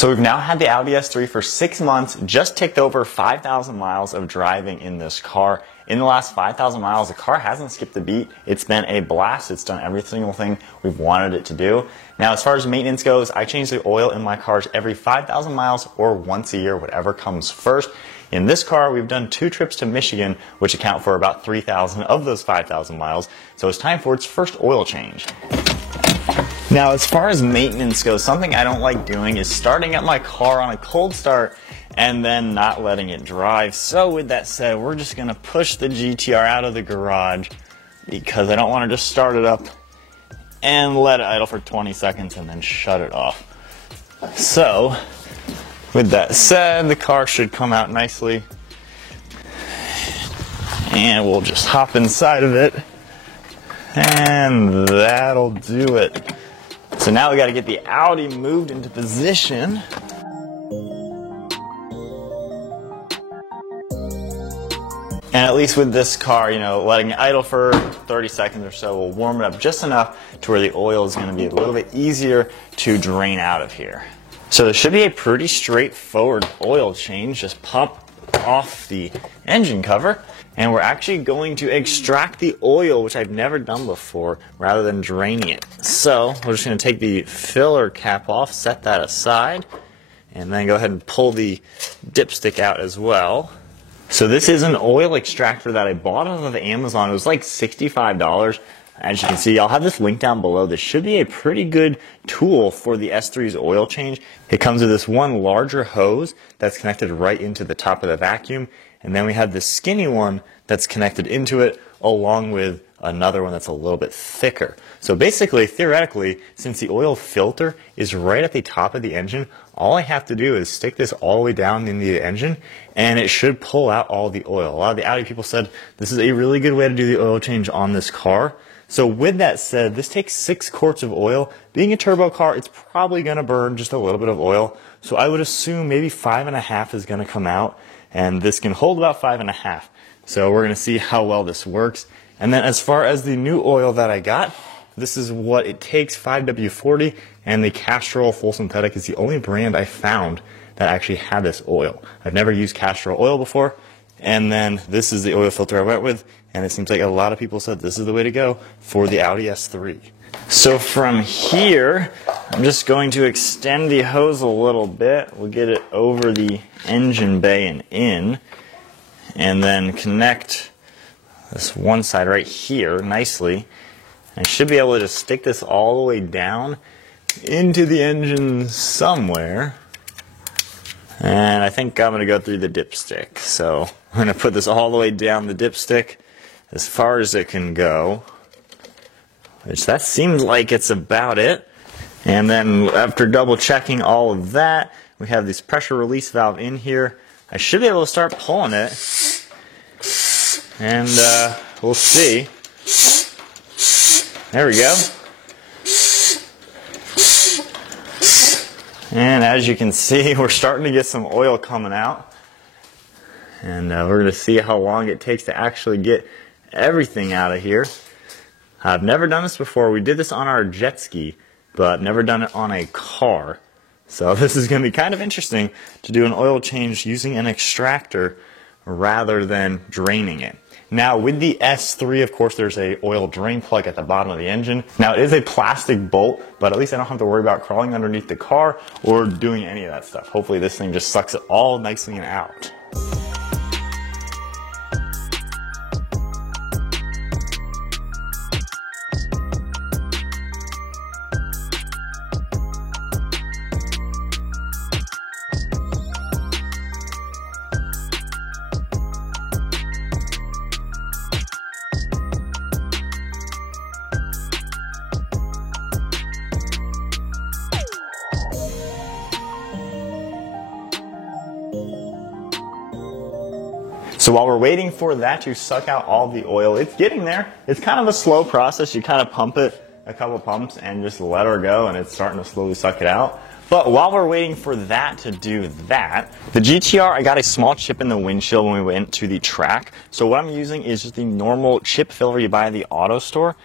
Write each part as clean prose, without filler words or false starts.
So we've now had the Audi S3 for 6 months, just ticked over 5,000 miles of driving in this car. In the last 5,000 miles, the car hasn't skipped a beat. It's been a blast. It's done every single thing we've wanted it to do. Now, as far as maintenance goes, I change the oil in my cars every 5,000 miles or once a year, whatever comes first. In this car, we've done 2 trips to Michigan, which account for about 3,000 of those 5,000 miles. So it's time for its first oil change. Now, as far as maintenance goes, something I don't like doing is starting up my car on a cold start and then not letting it drive. So with that said, we're just gonna push the GTR out of the garage because I don't wanna just start it up and let it idle for 20 seconds and then shut it off. So, with that said, the car should come out nicely. And we'll just hop inside of it. And that'll do it. So now we got to get the Audi moved into position. And at least with this car, letting it idle for 30 seconds or so will warm it up just enough to where the oil is going to be a little bit easier to drain out of here. So there should be a pretty straightforward oil change. Just pop off the engine cover. And we're actually going to extract the oil, which I've never done before, rather than draining it. So we're just going to take the filler cap off, set that aside, and then go ahead and pull the dipstick out as well. So this is an oil extractor that I bought off of Amazon. It was like $65. As you can see, I'll have this link down below. This should be a pretty good tool for the S3's oil change. It comes with this one larger hose that's connected right into the top of the vacuum. And then we have this skinny one that's connected into it along with another one that's a little bit thicker. So basically, theoretically, since the oil filter is right at the top of the engine, all I have to do is stick this all the way down in the engine and it should pull out all the oil. A lot of the Audi people said this is a really good way to do the oil change on this car. So with that said, this takes 6 quarts of oil. Being a turbo car, it's probably going to burn just a little bit of oil. So I would assume maybe 5.5 is going to come out. And this can hold about 5.5. So we're going to see how well this works. And then as far as the new oil that I got, this is what it takes, 5W40, and the Castrol Full Synthetic is the only brand I found that actually had this oil. I've never used Castrol oil before, and then this is the oil filter I went with, and it seems like a lot of people said this is the way to go for the Audi S3. So from here, I'm just going to extend the hose a little bit. We'll get it over the engine bay and in, and then connect this one side right here nicely. I should be able to just stick this all the way down into the engine somewhere. And I think I'm going to go through the dipstick. So I'm going to put this all the way down the dipstick as far as it can go. Which that seems like it's about it. And then after double checking all of that, we have this pressure release valve in here. I should be able to start pulling it. And we'll see. There we go. And as you can see, we're starting to get some oil coming out. And we're going to see how long it takes to actually get everything out of here. I've never done this before. We did this on our jet ski, but never done it on a car. So this is going to be kind of interesting to do an oil change using an extractor rather than draining it. Now with the S3, of course, there's a oil drain plug at the bottom of the engine. Now it is a plastic bolt, but at least I don't have to worry about crawling underneath the car or doing any of that stuff. Hopefully this thing just sucks it all nicely out. So while we're waiting for that to suck out all the oil, it's getting there. It's kind of a slow process. You kind of pump it a couple pumps and just let her go, and it's starting to slowly suck it out. But while we're waiting for that to do that, the GTR, I got a small chip in the windshield when we went to the track. So what I'm using is just the normal chip filler you buy at the auto store.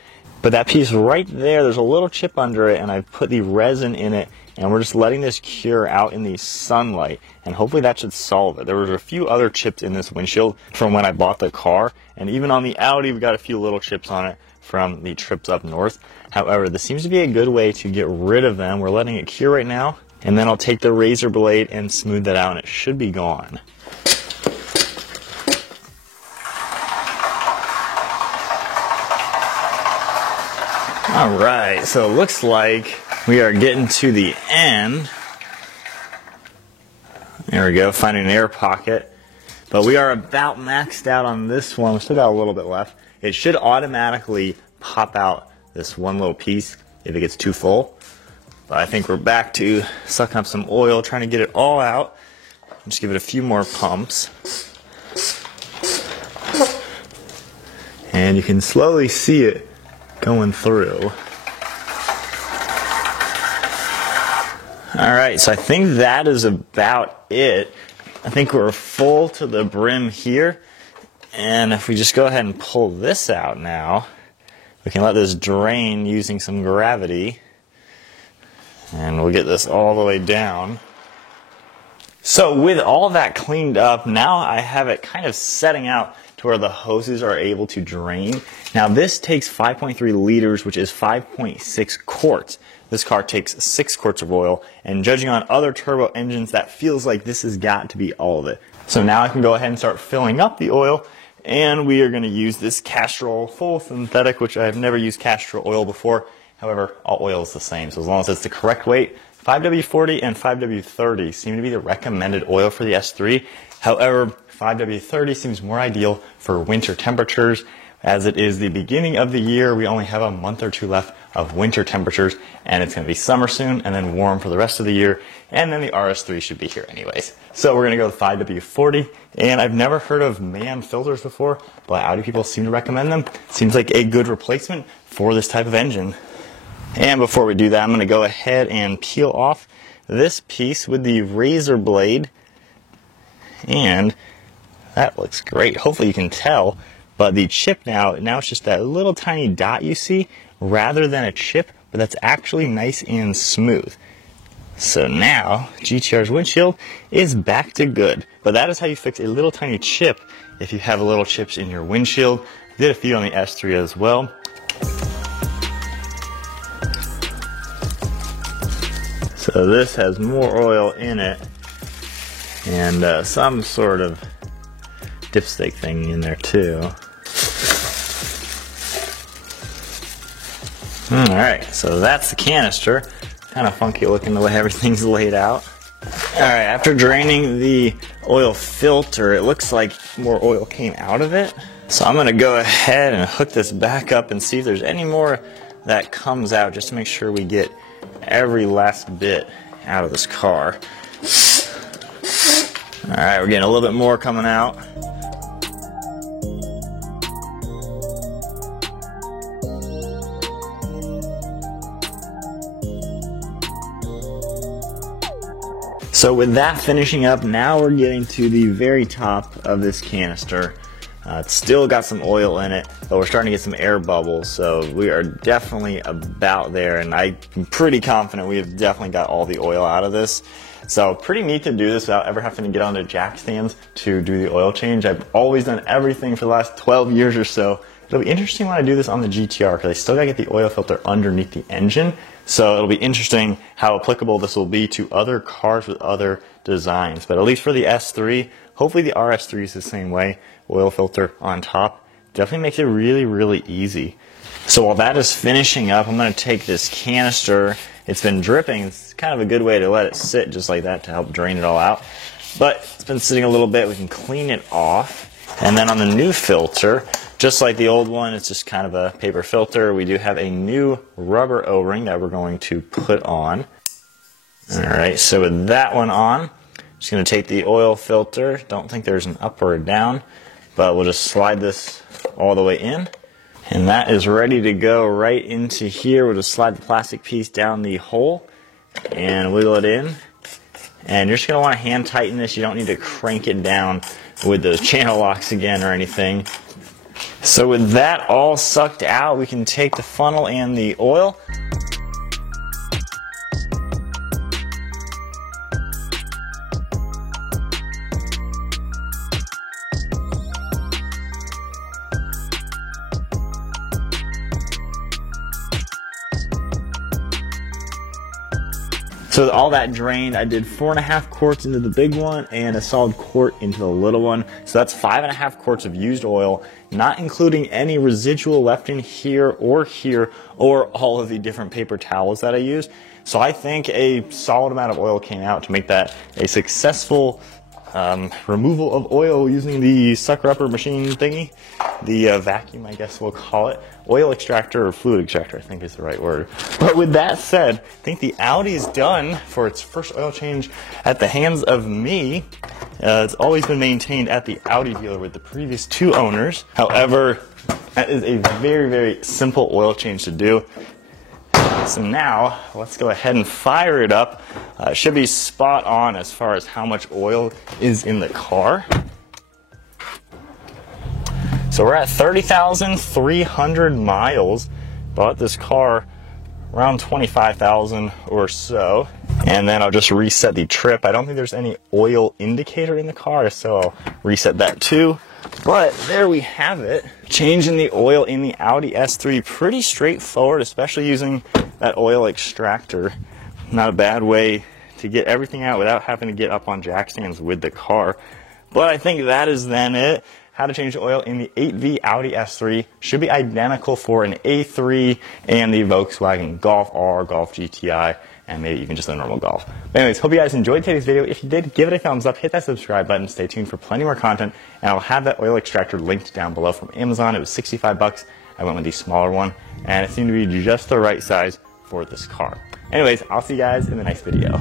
But that piece right there's a little chip under it, and I've put the resin in it, and we're just letting this cure out in the sunlight, and hopefully that should solve it. There was a few other chips in this windshield from when I bought the car, and even on the Audi we got a few little chips on it from the trips up north. However, this seems to be a good way to get rid of them. We're letting it cure right now, and then I'll take the razor blade and smooth that out, and it should be gone. Alright, so it looks like we are getting to the end. There we go, finding an air pocket. But we are about maxed out on this one. We still got a little bit left. It should automatically pop out this one little piece if it gets too full. But I think we're back to sucking up some oil, trying to get it all out. Just give it a few more pumps. And you can slowly see it going through. Alright, so I think that is about it. I think we're full to the brim here. And if we just go ahead and pull this out now, we can let this drain using some gravity. And we'll get this all the way down. So with all that cleaned up, now I have it kind of setting out to where the hoses are able to drain. Now this takes 5.3 liters, which is 5.6 quarts. This car takes 6 quarts of oil, and judging on other turbo engines, that feels like this has got to be all of it. So now I can go ahead and start filling up the oil, and we are going to use this Castrol full synthetic, which I've never used Castrol oil before. However, all oil is the same, so as long as it's the correct weight, 5W40 and 5W30 seem to be the recommended oil for the S3. However, 5W30 seems more ideal for winter temperatures. As it is the beginning of the year, we only have a month or two left of winter temperatures, and it's going to be summer soon and then warm for the rest of the year, and then the RS3 should be here anyways. So we're going to go with 5W40, and I've never heard of MAN filters before, but Audi people seem to recommend them. Seems like a good replacement for this type of engine. And before we do that, I'm going to go ahead and peel off this piece with the razor blade, and that looks great. Hopefully you can tell, but the chip now it's just that little tiny dot you see rather than a chip, but that's actually nice and smooth. So now GTR's windshield is back to good. But that is how you fix a little tiny chip if you have little chips in your windshield. I did a few on the S3 as well. So this has more oil in it, and some sort of dipstick thing in there too. Alright, so that's the canister. Kind of funky looking the way everything's laid out. Alright, after draining the oil filter, it looks like more oil came out of it. So I'm going to go ahead and hook this back up and see if there's any more that comes out, just to make sure we get every last bit out of this car. Alright, we're getting a little bit more coming out. So with that finishing up, now we're getting to the very top of this canister. It's still got some oil in it, but we're starting to get some air bubbles, so we are definitely about there, and I'm pretty confident we have definitely got all the oil out of this. So pretty neat to do this without ever having to get onto jack stands to do the oil change. I've always done everything for the last 12 years or so. It'll be interesting when I do this on the GTR, because I still gotta get the oil filter underneath the engine. So it'll be interesting how applicable this will be to other cars with other designs. But at least for the S3, hopefully the RS3 is the same way. Oil filter on top definitely makes it really, really easy. So while that is finishing up, I'm going to take this canister. It's been dripping. It's kind of a good way to let it sit just like that to help drain it all out. But it's been sitting a little bit. We can clean it off. And then on the new filter, just like the old one, it's just kind of a paper filter. We do have a new rubber O-ring that we're going to put on. Alright, so with that one on, just going to take the oil filter. Don't think there's an up or a down, but we'll just slide this all the way in. And that is ready to go right into here. We'll just slide the plastic piece down the hole and wiggle it in. And you're just going to want to hand tighten this. You don't need to crank it down with those channel locks again or anything. So with that all sucked out, we can take the funnel and the oil. So with all that drained, I did 4.5 quarts into the big one and a solid quart into the little one. So that's 5.5 quarts of used oil, not including any residual left in here or all of the different paper towels that I used. So I think a solid amount of oil came out to make that a successful removal of oil using the sucker upper machine thingy, the vacuum, I guess we'll call it. Oil extractor or fluid extractor, I think is the right word. But with that said, I think the Audi is done for its first oil change at the hands of me. It's always been maintained at the Audi dealer with the previous 2 owners. However, that is a very, very simple oil change to do. So now, let's go ahead and fire it up. It should be spot on as far as how much oil is in the car. So we're at 30,300 miles. Bought this car around 25,000 or so. And then I'll just reset the trip. I don't think there's any oil indicator in the car, so I'll reset that too. But there we have it. Changing the oil in the Audi S3, pretty straightforward, especially using that oil extractor. Not a bad way to get everything out without having to get up on jack stands with the car. But I think that is then it. How to change the oil in the 8V Audi S3 should be identical for an A3 and the Volkswagen Golf R, Golf GTI, and maybe even just a normal Golf. But anyways, hope you guys enjoyed today's video. If you did, give it a thumbs up, hit that subscribe button, stay tuned for plenty more content, and I'll have that oil extractor linked down below from Amazon. It was 65 bucks. I went with the smaller one, and it seemed to be just the right size for this car. Anyways, I'll see you guys in the next video.